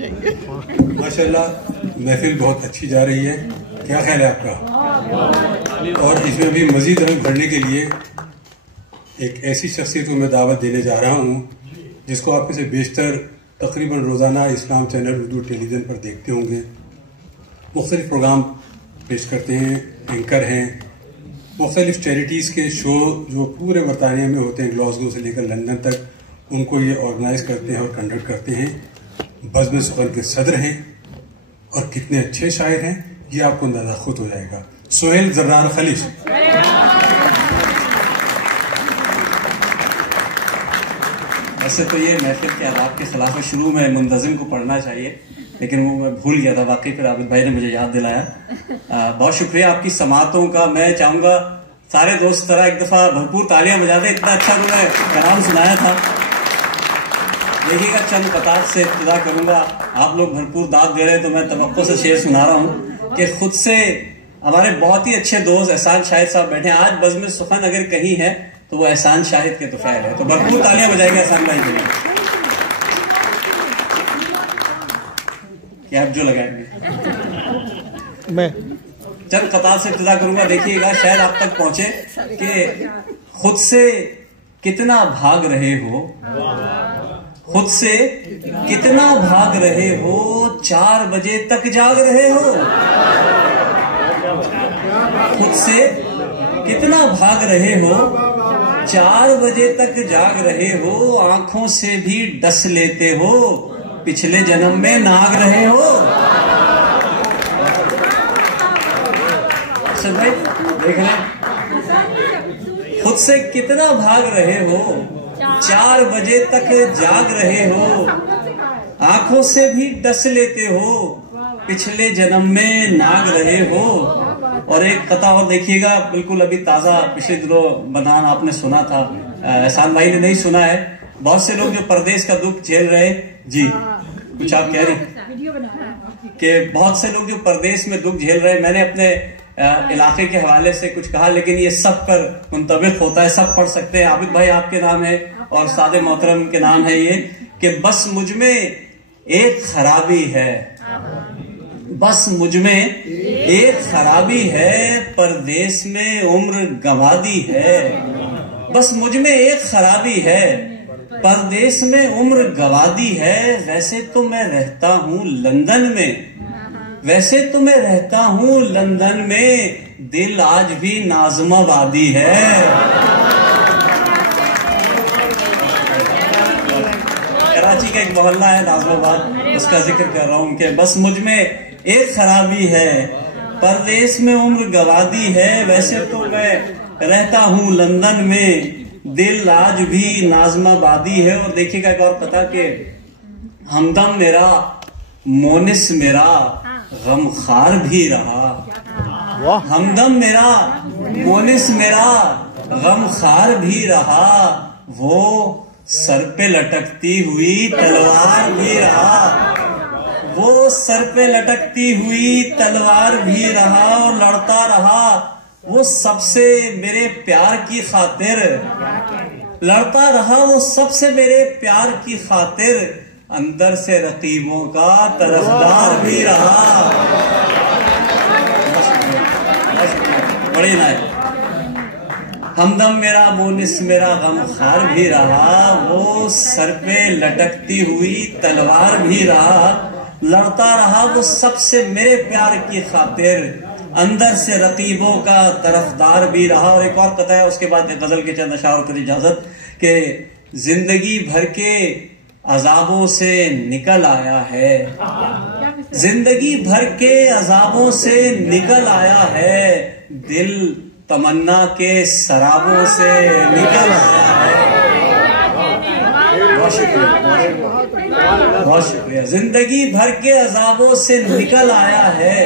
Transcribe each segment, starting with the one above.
जाएंगे। माशाल्लाह महफिल बहुत अच्छी जा रही है, क्या ख्याल है आपका? और इसमें भी मजीद रंग भरने के लिए एक ऐसी शख्सियत को मैं दावत देने जा रहा हूँ जिसको आप में से बेशतर तकरीबन रोज़ाना इस्लाम चैनल उर्दू टेलीविज़न पर देखते होंगे। मुख्तलिफ प्रोग्राम पेश करते हैं, एंकर हैं, मुख्तलिफ चैरिटीज़ के शो जो पूरे बरतानिया में होते हैं, ग्लासगो से लेकर लंदन तक, उनको ये ऑर्गेनाइज करते हैं और कंडक्ट करते हैं। बज़्म सुफ़न के सदर हैं और कितने अच्छे शायर हैं ये आपको अंदाजा खुद हो जाएगा। सोहेल जर्रार खलीफ। वैसे तो ये महफिल के आदाब के खिलाफ है, शुरू में मुंतज़िम को पढ़ना चाहिए, लेकिन वो मैं भूल गया था। वाकई फिर आबिद भाई ने मुझे याद दिलाया। बहुत शुक्रिया आपकी समातों का। मैं चाहूंगा सारे दोस्त तरह एक दफा भरपूर तालियां बजा दें, इतना अच्छा तुमने कलाम सुनाया था। देखिएगा चंद कतार से इब्तिदा करूंगा, आप लोग भरपूर दाद दे रहे हैं तो मैं तवक्को से शेर सुना रहा हूँ कि खुद से हमारे बहुत ही अच्छे दोस्त एहसान शाहिद साहब बैठे हैं। आज बज़्म सुफ़न अगर कहीं है तो वो एहसान शाहिद के तो फैल है, तो भरपूर तालियां बजाएंगे एहसान भाई के लिए। क्या आप जो लगाएंगे? मैं चंद कतार से इब्तिदा करूंगा, देखिएगा शायद आप तक पहुंचे कि खुद से कितना भाग रहे हो, खुद से कितना भाग रहे हो, 4 बजे तक जाग रहे हो। खुद से कितना भाग रहे हो, 4 बजे तक जाग रहे हो, आंखों से भी डस लेते हो, पिछले जन्म में नाग रहे हो। सब भाई देख रहे हैं, खुद से कितना भाग रहे हो, 4 बजे तक जाग रहे हो, आंखों से भी डस लेते हो, पिछले जन्म में नाग रहे हो। और एक कथा और देखिएगा, बिल्कुल अभी ताजा, पिछले दिनों बयान आपने सुना था, एहसान भाई ने नहीं सुना है। बहुत से लोग जो परदेश का दुख झेल रहे, जी कुछ आप कह रहे कि बहुत से लोग जो परदेश में दुख झेल रहे, मैंने अपने इलाके के हवाले से कुछ कहा, लेकिन ये सब पर मुंतबिक होता है, सब पढ़ सकते हैं। आबिद भाई आपके नाम है और सादे मोहतरम के नाम है ये कि बस मुझ में एक खराबी है, बस मुझ में एक खराबी है, परदेश में उम्र गंवा दी है। बस मुझ में एक खराबी है, परदेश में उम्र गंवा दी है। वैसे तो मैं रहता हूँ लंदन में, वैसे तो मैं रहता हूँ लंदन में, दिल आज भी नाज़माबादी है। कराची का एक मोहल्ला है नाज़माबाद, उसका जिक्र कर रहा हूँ कि बस मुझ में एक खराबी है, परदेश में उम्र गंवा दी है। वैसे तो मैं रहता हूँ लंदन में, दिल आज भी नाज़माबादी है। और देखिएगा एक और पता कि हमदम मेरा मोनिस मेरा गमखार भी रहा, हमदम मेरा मोनिस मेरा गमखार भी रहा, वो सर पे लटकती हुई तलवार भी रहा, वो सर पे लटकती हुई तलवार भी रहा, और लड़ता रहा वो सबसे मेरे प्यार की खातिर, लड़ता रहा वो सबसे मेरे प्यार की खातिर, अंदर से रकीबों का तरफदार भी रहा। बड़ी ना हमदम मेरा मोनिस मेरा गमखार भी रहा, वो सर पे लटकती हुई तलवार भी रहा, लड़ता रहा वो सबसे मेरे प्यार की खातिर, अंदर से रकीबों का तरफदार भी रहा। और एक और पता है, उसके बाद गजल के चंद अशार कर इजाजत कि जिंदगी भर के अजाबों से निकल आया है, जिंदगी भर के अजाबों से निकल आया है, दिल तमन्ना के शराबों से निकल आया है। बहुत शुक्रिया, बहुत शुक्रिया। जिंदगी भर के अजाबों से निकल आया है,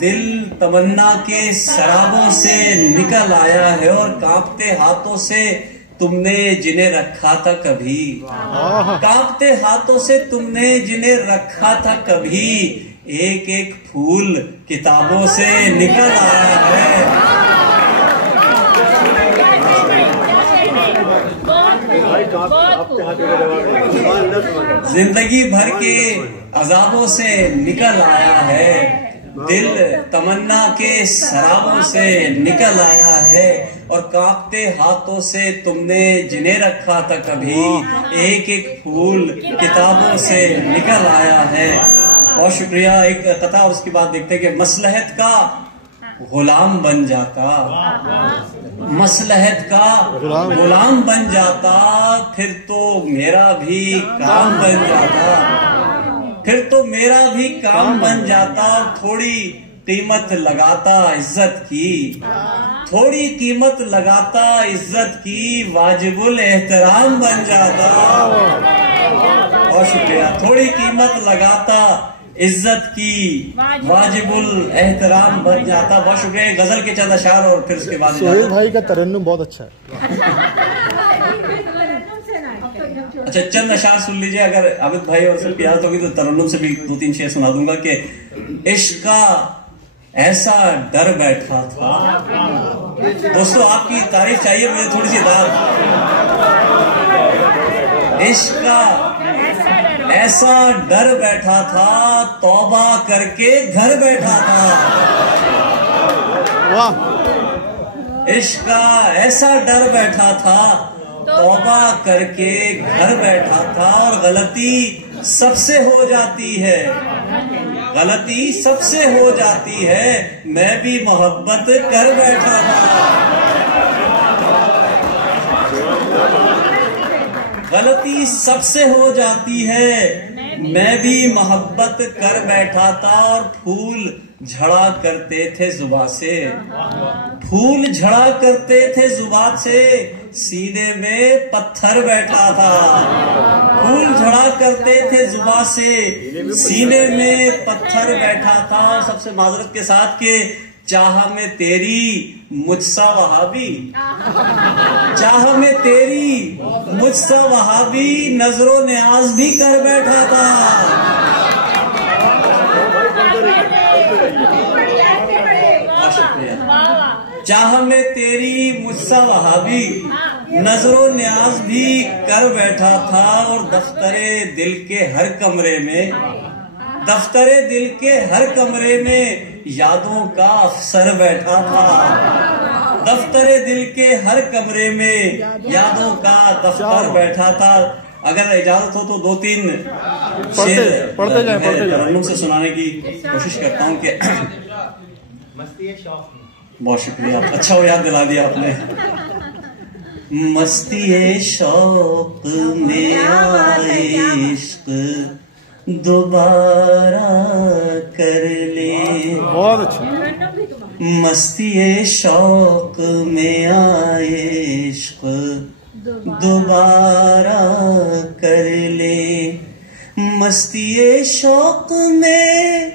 दिल तमन्ना के शराबों से निकल आया है, और कांपते हाथों से तुमने जिन्हें रखा था कभी, कांपते हाथों से तुमने जिन्हें रखा था कभी, एक एक फूल किताबों से निकल आया है। जिंदगी भर के अजाबों से निकल आया है, दिल तमन्ना के शराबों से निकल आया है, और कांपते हाथों से तुमने जिन्हें रखा था कभी, एक एक फूल किताबों से निकल आया है। बहुत शुक्रिया। एक कथा और उसके बाद देखते हैं कि मसलहत का गुलाम बन जाता, मसलहत का गुलाम बन जाता, फिर तो मेरा भी काम बन जाता, फिर तो मेरा भी काम बन जाता, थोड़ी कीमत लगाता इज्जत की, थोड़ी कीमत लगाता इज्जत की, वाजिबुल एहतराम बन जाता। बहुत शुक्रिया। थोड़ी कीमत लगाता इज्जत की, वाजिबुल एहतराम बन जाता। बहुत शुक्रिया। गजल के चंद अशार और फिर उसके बाद सोहेल भाई का तरन्नुम बहुत अच्छा है। अच्छा, चंद अशार सुन लीजिए। अगर अमित भाई और सिर्फ याद होगी तो तरन्नुम से भी 2-3 शेर सुना दूंगा कि इश्क का ऐसा डर बैठा था। दोस्तों, आपकी तारीफ चाहिए मुझे थोड़ी सी दाद। इश्क का ऐसा डर बैठा था, तौबा करके घर बैठा था। वाह। इश्क का ऐसा डर बैठा था, तौबा करके घर बैठा था। और गलती सबसे हो जाती है, गलती सबसे हो जाती है, मैं भी मोहब्बत कर बैठा था। गलती सबसे हो जाती है, मैं भी मोहब्बत कर बैठा था। और फूल झड़ा करते थे जुबान से, फूल झड़ा करते थे जुबान से, सीने में पत्थर बैठा था। फूल झड़ा करते थे जुबान से, सीने में पत्थर बैठा था। और सबसे माजरत के साथ के चाह में तेरी मुझसा वहाबी, चाह में तेरी मुझसा वहाबी, नजरों न्याज भी कर बैठा था। चाह में तेरी मुझसा वहाबी, नजरों न्याज भी कर बैठा था। और दफ्तरे दिल के हर कमरे में, दफ्तरे दिल के हर कमरे में यादों का अफसर बैठा था। दफ्तरे दिल के हर कमरे में यादों का दफ्तर बैठा था। अगर इजाजत हो तो 2-3 शेर तरन्नुम से सुनाने की कोशिश करता हूँ कि बहुत शुक्रिया। अच्छा, वो याद दिला दिया आपने। मस्ती शौक में आए इश्क दोबारा कर ले। बहुत अच्छा। मस्ती शौक में आए इश्क दोबारा कर ले, मस्ती शौक में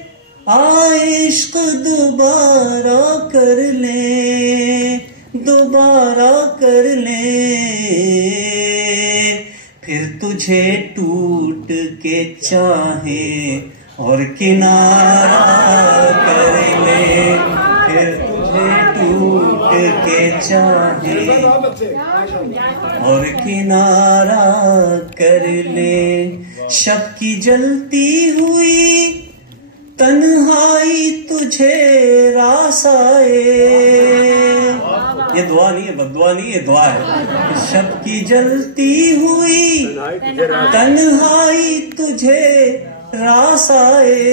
आए इश्क दोबारा कर ले, दोबारा कर ले। फिर तुझे टूट के चाहे और किनारा कर ले, फिर तुझे टूट के चाहे और किनारा कर ले। शब की जलती हुई तन्हाई तुझे रास आए। ये दुआ नहीं है, बद्दुआ नहीं, ये दुआ है। शब की जलती हुई तन्हाई तुझे रास आए,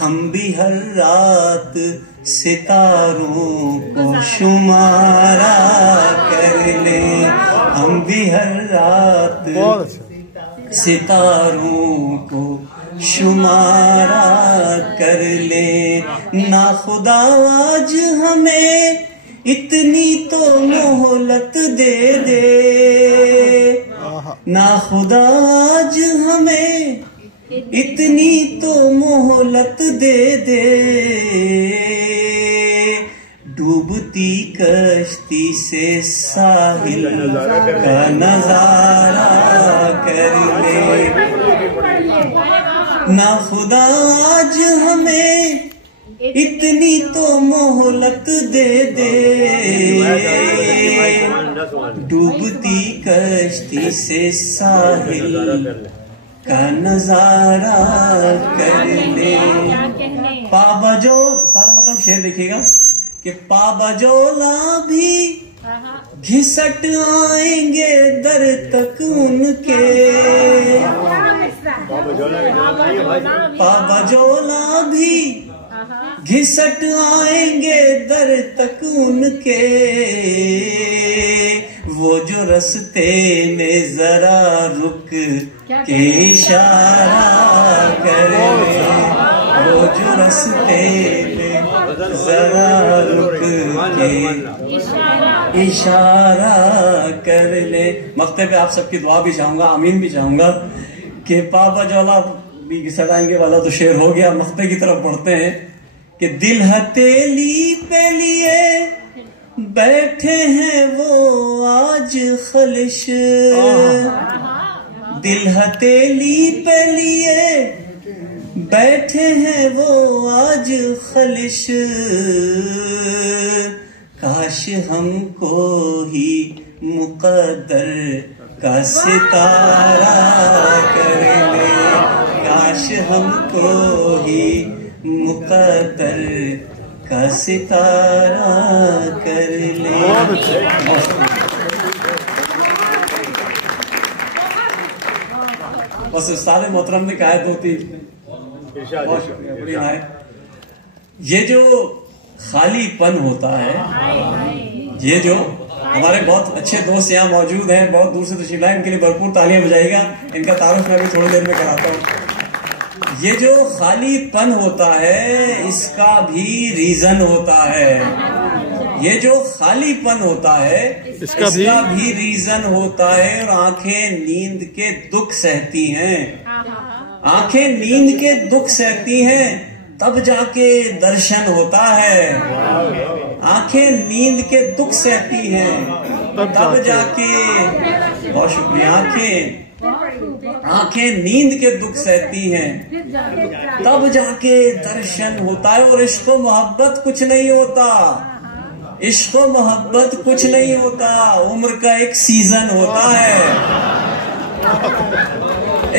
हम भी हर रात सितारों को शुमारा कर ले, हम भी हर रात सितारों को शुमारा कर ले। ना खुदा आज हमें इतनी तो मोहलत दे दे, ना खुदा आज हमें इतनी तो मोहलत दे दे। डूबती कश्ती से साहिल का नजारा कर ले, ना खुदा आज हमें इतनी तो मोहलत दे दे। डूबती कश्ती से साहिल का नजारा कर ले। मतलब शेर देखिएगा कि पाबजोला भी घिसट आएंगे दर तक उनके, पाबजोला भी घिसट आएंगे दर तक उनके, वो जो रस्ते में जरा रुक के इशारा करे, वो जो रस्ते में जरा रुक के इशारा कर ले। मक्ते पे आप सबकी दुआ भी चाहूंगा, आमीन भी चाहूंगा कि पाबजोला भी घिसटाएंगे वाला तो शेर हो गया। मक्ते की तरफ बढ़ते हैं कि दिल हथेली पे लिए बैठे हैं वो आज खलिश, दिल हथेली पे लिए बैठे हैं वो आज खलिश, काश हमको ही मुकद्दर का सितारा कर ले, काश हमको ही मुकद्दर का सितारा कर ले। बस उस्ताद मोहतरम ने कहा दो तीन, ये जो खालीपन होता है, ये जो हमारे बहुत अच्छे दोस्त यहाँ मौजूद हैं, बहुत दूर से तशरीफ लाए, इनके लिए भरपूर तालियां बजाइएगा। इनका तारुफ मैं भी थोड़ी देर में कराता हूँ। ये जो खालीपन होता है इसका भी रीजन होता है, ये जो खालीपन होता है इसका भी रीजन होता है। और आंखें नींद के दुख सहती हैं, आंखें नींद के दुख सहती हैं, तब जाके दर्शन होता है। आंखें नींद के दुख सहती हैं तब जाके, बहुत शुक्रिया, आंखें नींद के दुख सहती हैं तब जाके दर्शन होता है। और इश्क मोहब्बत कुछ नहीं होता, इश्क मोहब्बत कुछ नहीं होता, उम्र का एक सीजन होता है।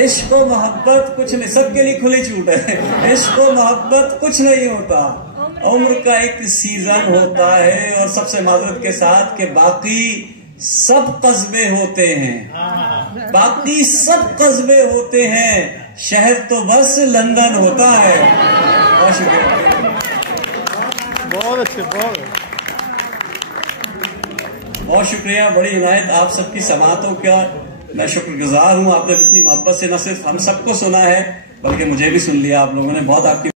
इश्क मोहब्बत कुछ नहीं, सबके लिए खुली छूट है। इश्क मोहब्बत कुछ नहीं होता, उम्र का एक सीजन होता है। और सबसे माजरत के साथ कि बाकी सब कस्बे होते हैं, बाकी सब कस्बे होते हैं, शहर तो बस लंदन होता है। बहुत शुक्रिया, बहुत अच्छे, बहुत शुक्रिया, बड़ी इनायत आप सबकी समातों का मैं शुक्रगुजार हूँ। आपने इतनी मोहब्बत से न सिर्फ हम सबको सुना है बल्कि मुझे भी सुन लिया आप लोगों ने। बहुत आपकी